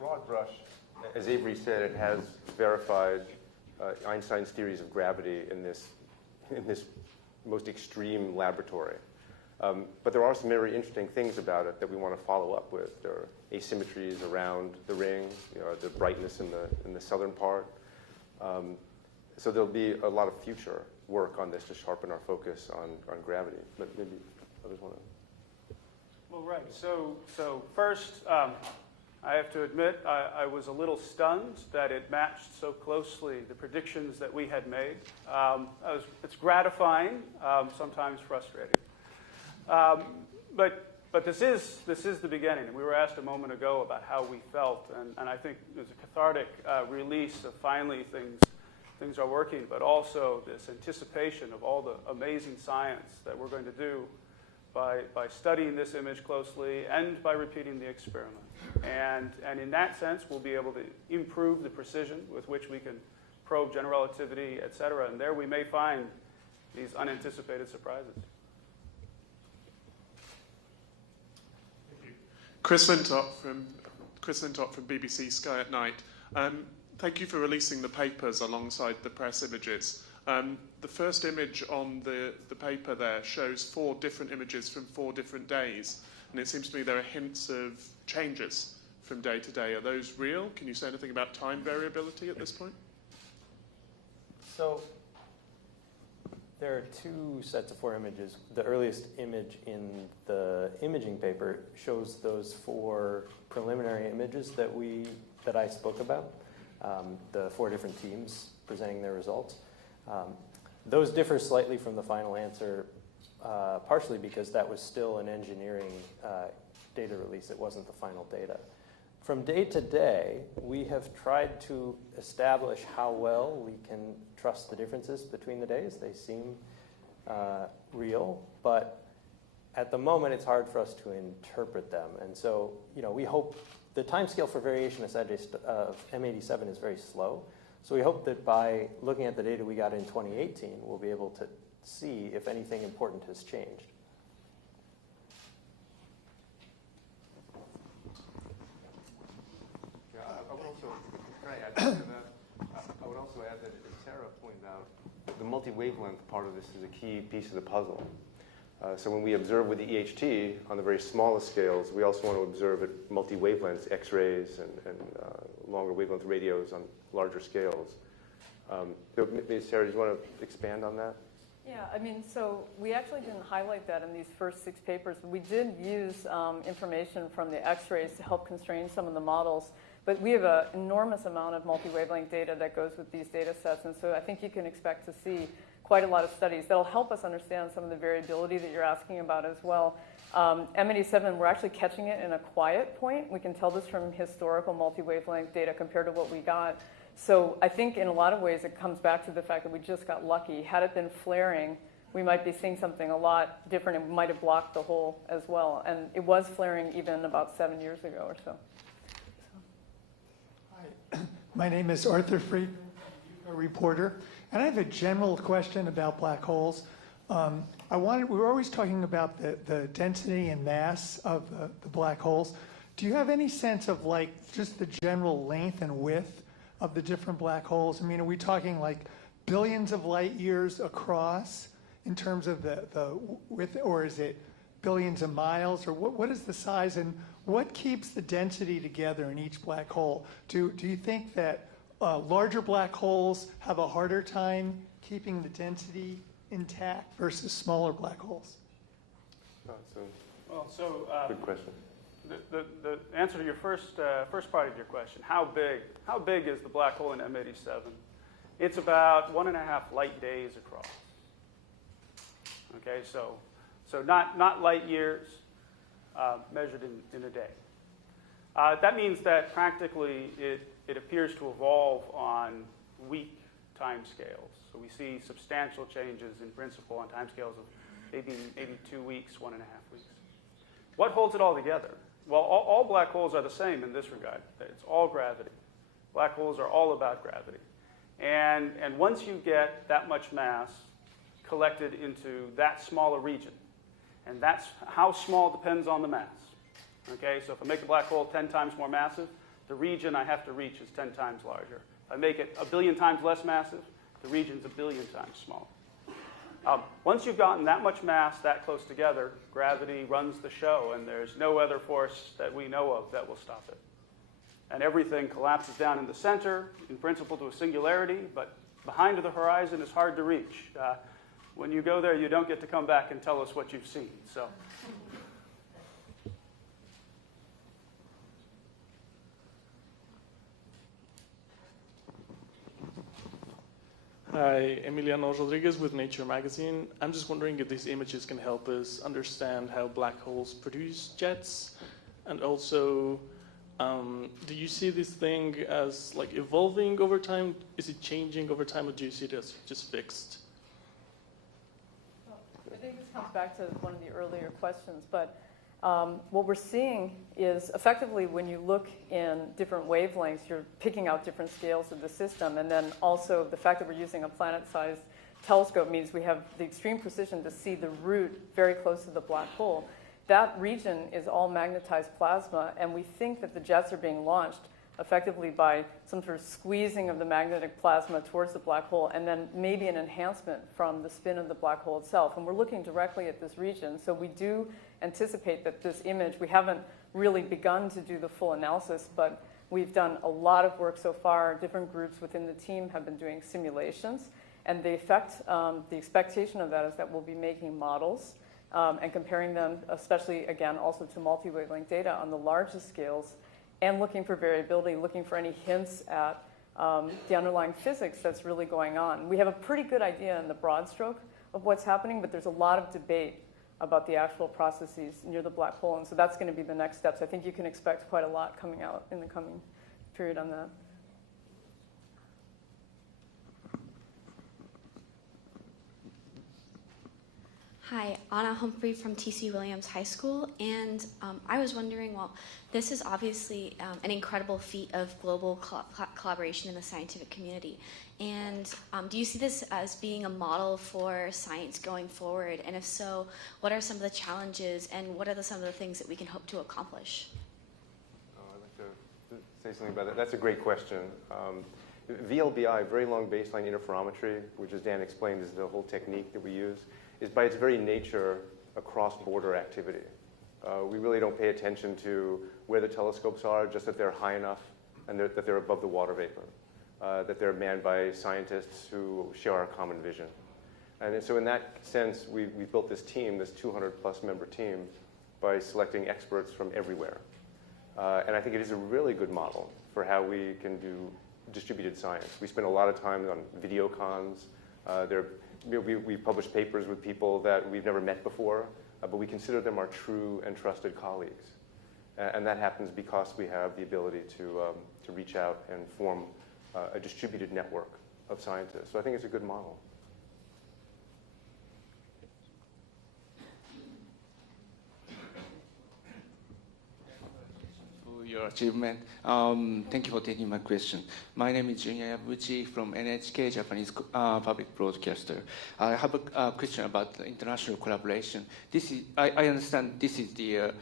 broad brush, as Avery said, it has verified Einstein's theories of gravity in this most extreme laboratory. But there are some very interesting things about it that we want to follow up with. There are asymmetries around the ring, the brightness in the southern part. So there'll be a lot of future work on this to sharpen our focus on gravity. But maybe others want to. Well, right. So first, I have to admit I was a little stunned that it matched so closely the predictions that we had made. It's gratifying, sometimes frustrating. But this is the beginning. We were asked a moment ago about how we felt, and I think there's a cathartic release of finally things are working, but also this anticipation of all the amazing science that we're going to do by studying this image closely and by repeating the experiment. And in that sense, we'll be able to improve the precision with which we can probe general relativity, et cetera. And there we may find these unanticipated surprises. Chris Lintop from BBC Sky at Night. Thank you for releasing the papers alongside the press images. The first image on the paper there shows 4 different images from 4 different days, and it seems to me there are hints of changes from day to day. Are those real? Can you say anything about time variability at this point? So there are 2 sets of 4 images. The earliest image in the imaging paper shows those 4 preliminary images that I spoke about, the 4 different teams presenting their results. Those differ slightly from the final answer, partially because that was still an engineering data release. It wasn't the final data. From day to day, we have tried to establish how well we can trust the differences between the days. They seem real, but at the moment, it's hard for us to interpret them. And so, we hope the timescale for variation of M87 is very slow. So we hope that by looking at the data we got in 2018, we'll be able to see if anything important has changed. Yeah, I would also, can I add to that? I would also add that, as Sarah pointed out, the multi-wavelength part of this is a key piece of the puzzle. So when we observe with the EHT on the very smallest scales, we also want to observe at multi-wavelengths, X-rays, and longer wavelength radios on larger scales. Maybe Sarah, do you want to expand on that? Yeah, so we actually didn't highlight that in these first 6 papers. We did use information from the X-rays to help constrain some of the models, but we have an enormous amount of multi-wavelength data that goes with these data sets, and so I think you can expect to see quite a lot of studies that'll help us understand some of the variability that you're asking about as well. M87, we're actually catching it in a quiet point. We can tell this from historical multi-wavelength data compared to what we got. So I think in a lot of ways it comes back to the fact that we just got lucky. Had it been flaring, we might be seeing something a lot different and might have blocked the hole as well. And it was flaring even about 7 years ago or so. Hi, my name is Arthur Friedman, a reporter, and I have a general question about black holes. We were always talking about the density and mass of the black holes. Do you have any sense of just the general length and width of the different black holes? Are we talking billions of light years across in terms of the width, or is it billions of miles, or what is the size, and what keeps the density together in each black hole? Do you think that larger black holes have a harder time keeping the density intact versus smaller black holes? Good question. The answer to your first part of your question, how big is the black hole in M87? It's about 1.5 light days across. Okay, so not light years measured in a day. That means that practically it appears to evolve on week time scales. So we see substantial changes in principle on time scales of maybe 2 weeks, 1.5 weeks. What holds it all together? Well, all black holes are the same in this regard. It's all gravity. Black holes are all about gravity. And once you get that much mass collected into that small a region, and that's how small depends on the mass. Okay, so if I make the black hole 10 times more massive, the region I have to reach is 10 times larger. If I make it 1 billion times less massive, the region's 1 billion times smaller. Once you've gotten that much mass that close together, gravity runs the show, and there's no other force that we know of that will stop it. And everything collapses down in the center, in principle to a singularity, but behind the horizon is hard to reach. When you go there, you don't get to come back and tell us what you've seen. So. Hi, Emiliano Rodriguez with Nature Magazine. I'm just wondering if these images can help us understand how black holes produce jets, and also, do you see this thing as like evolving over time? Is it changing over time, or do you see it as just fixed? I think this comes back to one of the earlier questions, but what we're seeing is effectively when you look in different wavelengths, you're picking out different scales of the system, and then also the fact that we're using a planet-sized telescope means we have the extreme precision to see the root very close to the black hole. That region is all magnetized plasma, and we think that the jets are being launched effectively by some sort of squeezing of the magnetic plasma towards the black hole, and then maybe an enhancement from the spin of the black hole itself. And we're looking directly at this region, so we do anticipate that this image, we haven't really begun to do the full analysis, but we've done a lot of work so far. Different groups within the team have been doing simulations, and the expectation of that is that we'll be making models and comparing them, especially, again, also to multi-wavelength data on the largest scales, and looking for variability, looking for any hints at the underlying physics that's really going on. We have a pretty good idea in the broad stroke of what's happening, but there's a lot of debate about the actual processes near the black hole, and so that's going to be the next steps. I think you can expect quite a lot coming out in the coming period on that. Hi, Anna Humphrey from T.C. Williams High School, and I was wondering, well, this is obviously an incredible feat of global collaboration in the scientific community, and do you see this as being a model for science going forward, and if so, what are some of the challenges, and what are some of the things that we can hope to accomplish? I'd like to say something about that. That's a great question. VLBI, very long baseline interferometry, which as Dan explained is the whole technique that we use, is by its very nature a cross-border activity. We really don't pay attention to where the telescopes are, just that they're high enough and that they're above the water vapor, that they're manned by scientists who share our common vision. And so in that sense, we've built this team, this 200-plus member team, by selecting experts from everywhere. And I think it is a really good model for how we can do distributed science. We spend a lot of time on video cons. We publish papers with people that we've never met before, but we consider them our true and trusted colleagues. And that happens because we have the ability to reach out and form a distributed network of scientists. So I think it's a good model. Your achievement. Thank you for taking my question. My name is Junya Yabuchi from NHK, Japanese public broadcaster. I have a question about the international collaboration. I understand this is the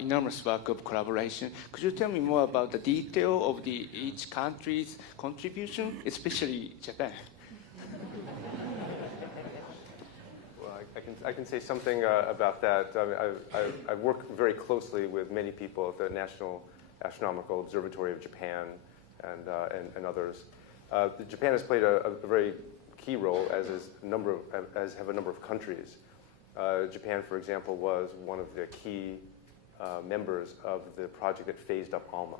enormous work of collaboration. Could you tell me more about the detail of each country's contribution, especially Japan? I can say something about that. I work very closely with many people at the National Astronomical Observatory of Japan and others. Japan has played a very key role, as have a number of countries. Japan, for example, was one of the key members of the project that phased up ALMA,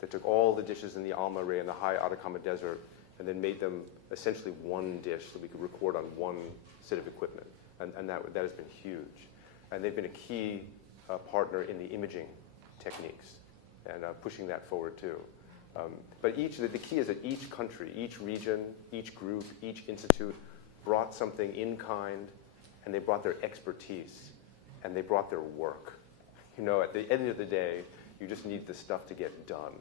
that took all the dishes in the ALMA array in the high Atacama Desert and then made them essentially one dish that we could record on one set of equipment. And that has been huge. And they've been a key partner in the imaging techniques and pushing that forward too. But the key is that each country, each region, each group, each institute brought something in kind, and they brought their expertise, and they brought their work. You know, at the end of the day, you just need the stuff to get done.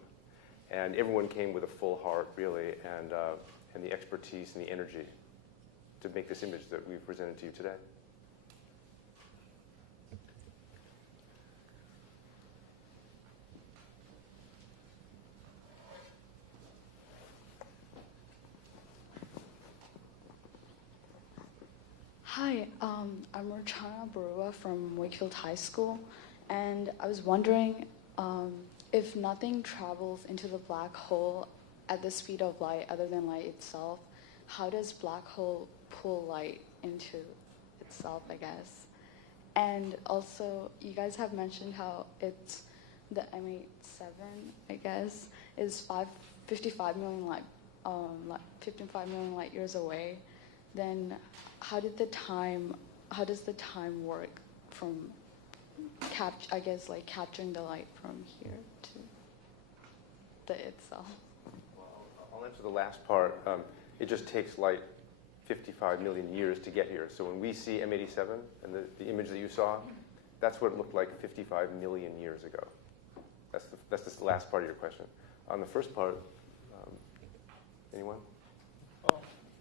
And everyone came with a full heart, really, and the expertise and the energy to make this image that we've presented to you today. Hi, I'm Rochana Barua from Wakefield High School, and I was wondering if nothing travels into the black hole at the speed of light other than light itself, how does black hole pull light into itself, I guess? And also, you guys have mentioned how it's the M87, I guess, is 55 million light years away. Then how does the time work from capturing the light from here to the itself? Well, I'll answer the last part. It just takes light 55 million years to get here. So when we see M87 and the image that you saw, that's what it looked like 55 million years ago. That's the last part of your question. On the first part, anyone?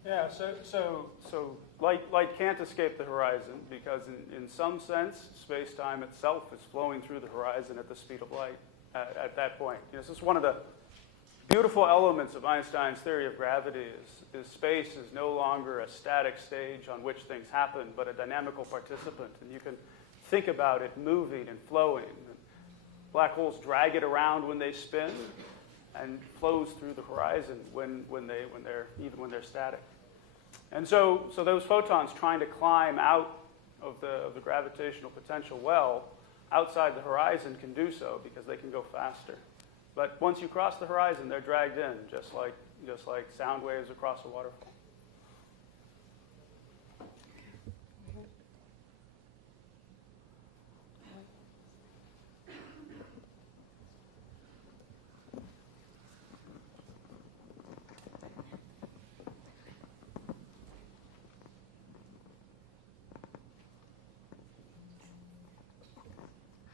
Yeah, so light can't escape the horizon because in some sense, space-time itself is flowing through the horizon at the speed of light at that point. This is one of the beautiful elements of Einstein's theory of gravity is space is no longer a static stage on which things happen, but a dynamical participant. And you can think about it moving and flowing. Black holes drag it around when they spin and flows through the horizon when they're static. And so those photons trying to climb out of the gravitational potential well outside the horizon can do so because they can go faster. But once you cross the horizon, they're dragged in, just like sound waves across a waterfall.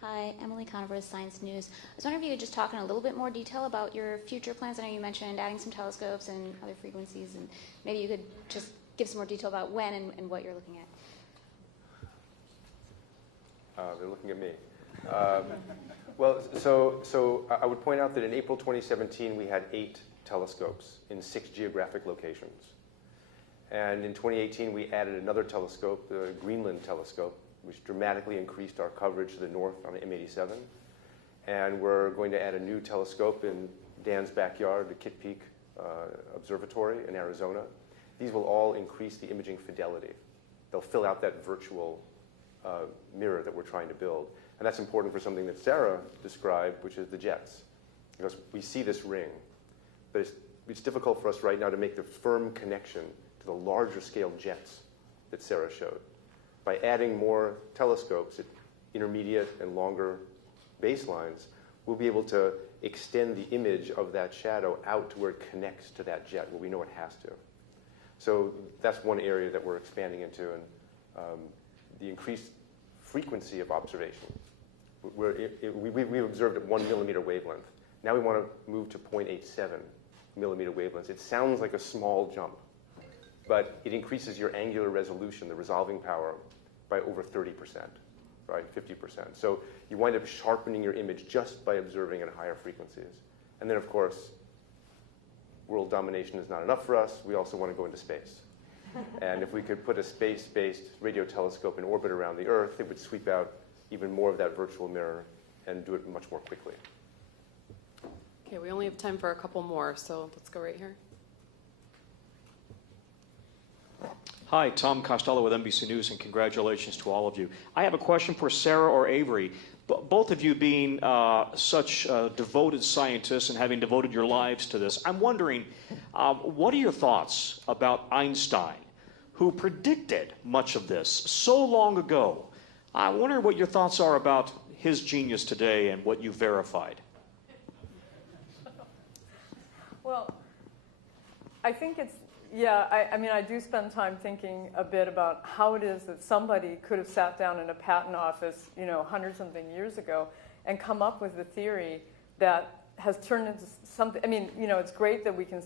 Hi, Emily Conover with Science News. I was wondering if you could just talk in a little bit more detail about your future plans. I know you mentioned adding some telescopes and other frequencies, and maybe you could just give some more detail about when and what you're looking at. They're looking at me. Well, so I would point out that in April 2017, we had 8 telescopes in 6 geographic locations. And in 2018, we added another telescope, the Greenland telescope, which dramatically increased our coverage to the north on M87. And we're going to add a new telescope in Dan's backyard, the Kitt Peak Observatory in Arizona. These will all increase the imaging fidelity. They'll fill out that virtual mirror that we're trying to build. And that's important for something that Sarah described, which is the jets. Because we see this ring, but it's difficult for us right now to make the firm connection to the larger scale jets that Sarah showed. By adding more telescopes at intermediate and longer baselines, we'll be able to extend the image of that shadow out to where it connects to that jet, where we know it has to. So that's one area that we're expanding into, and the increased frequency of observation. We observed at 1 millimeter wavelength. Now we want to move to 0.87 millimeter wavelengths. It sounds like a small jump, but it increases your angular resolution, the resolving power, by over 30%, right, 50%. So you wind up sharpening your image just by observing at higher frequencies. And then, of course, world domination is not enough for us. We also want to go into space. And if we could put a space-based radio telescope in orbit around the Earth, it would sweep out even more of that virtual mirror and do it much more quickly. Okay, we only have time for a couple more, so let's go right here. Hi, Tom Costello with NBC News, and congratulations to all of you. I have a question for Sarah or Avery. Both of you being such devoted scientists and having devoted your lives to this, I'm wondering, what are your thoughts about Einstein, who predicted much of this so long ago? I wonder what your thoughts are about his genius today and what you verified. Well, I think it's, yeah, I mean, I do spend time thinking a bit about how it is that somebody could have sat down in a patent office, 100-something years ago and come up with a theory that has turned into something. I mean, it's great that we can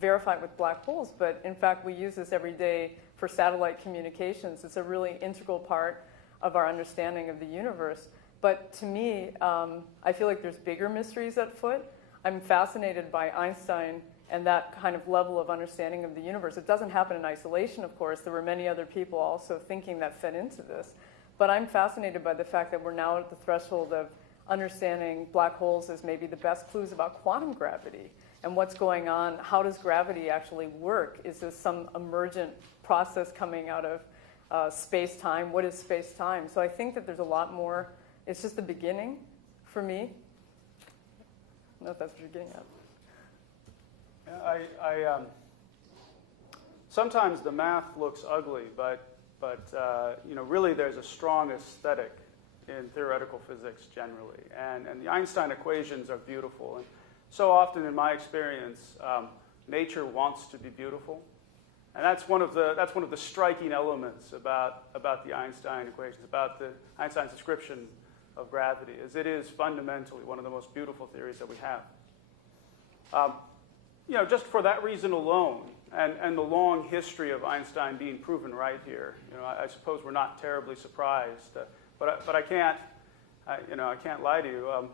verify it with black holes, but in fact, we use this every day for satellite communications. It's a really integral part of our understanding of the universe. But to me, I feel like there's bigger mysteries at foot. I'm fascinated by Einstein and that kind of level of understanding of the universe. It doesn't happen in isolation, of course. There were many other people also thinking that fed into this. But I'm fascinated by the fact that we're now at the threshold of understanding black holes as maybe the best clues about quantum gravity and what's going on. How does gravity actually work? Is this some emergent process coming out of space-time? What is space-time? So I think that there's a lot more. It's just the beginning for me. I don't know if that's what you're getting at. Sometimes the math looks ugly, but really there's a strong aesthetic in theoretical physics generally, and the Einstein equations are beautiful. And so often, in my experience, nature wants to be beautiful, and that's one of the striking elements about the Einstein equations, about Einstein's description of gravity, is it is fundamentally one of the most beautiful theories that we have. Just for that reason alone, and the long history of Einstein being proven right here, I suppose we're not terribly surprised. But I can't lie to you.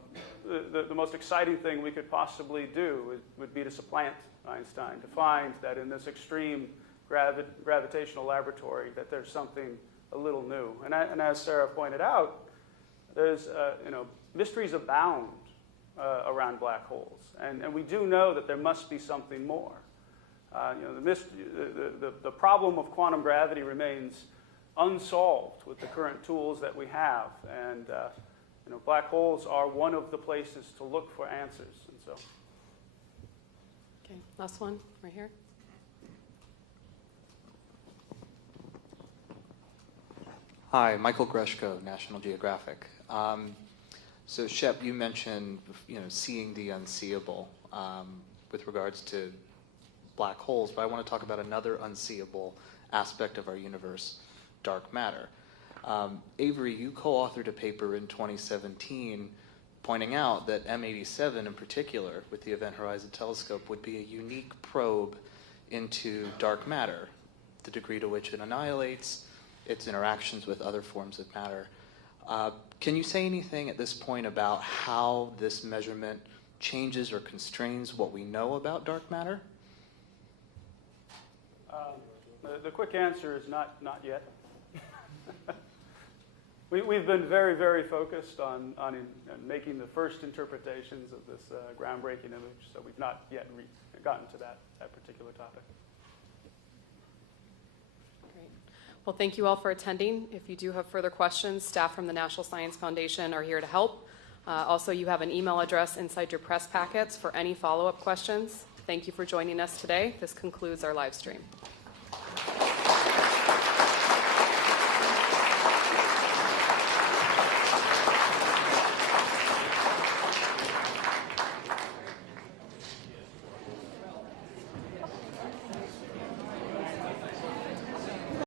The most exciting thing we could possibly do would be to supplant Einstein, to find that in this extreme gravitational laboratory that there's something a little new. And as Sarah pointed out, there's mysteries abound around black holes, and we do know that there must be something more. The problem of quantum gravity remains unsolved with the current tools that we have, and black holes are one of the places to look for answers. And so, okay, last one right here. Hi, Michael Greshko, National Geographic. So Shep, you mentioned seeing the unseeable with regards to black holes, but I want to talk about another unseeable aspect of our universe, dark matter. Avery, you co-authored a paper in 2017 pointing out that M87 in particular, with the Event Horizon Telescope, would be a unique probe into dark matter, the degree to which it annihilates, its interactions with other forms of matter. Can you say anything at this point about how this measurement changes or constrains what we know about dark matter? The quick answer is not yet. We've been very, very focused on making the first interpretations of this groundbreaking image, so we've not yet gotten to that particular topic. Great. Well, thank you all for attending. If you do have further questions, staff from the National Science Foundation are here to help. Also, you have an email address inside your press packets for any follow-up questions. Thank you for joining us today. This concludes our live stream.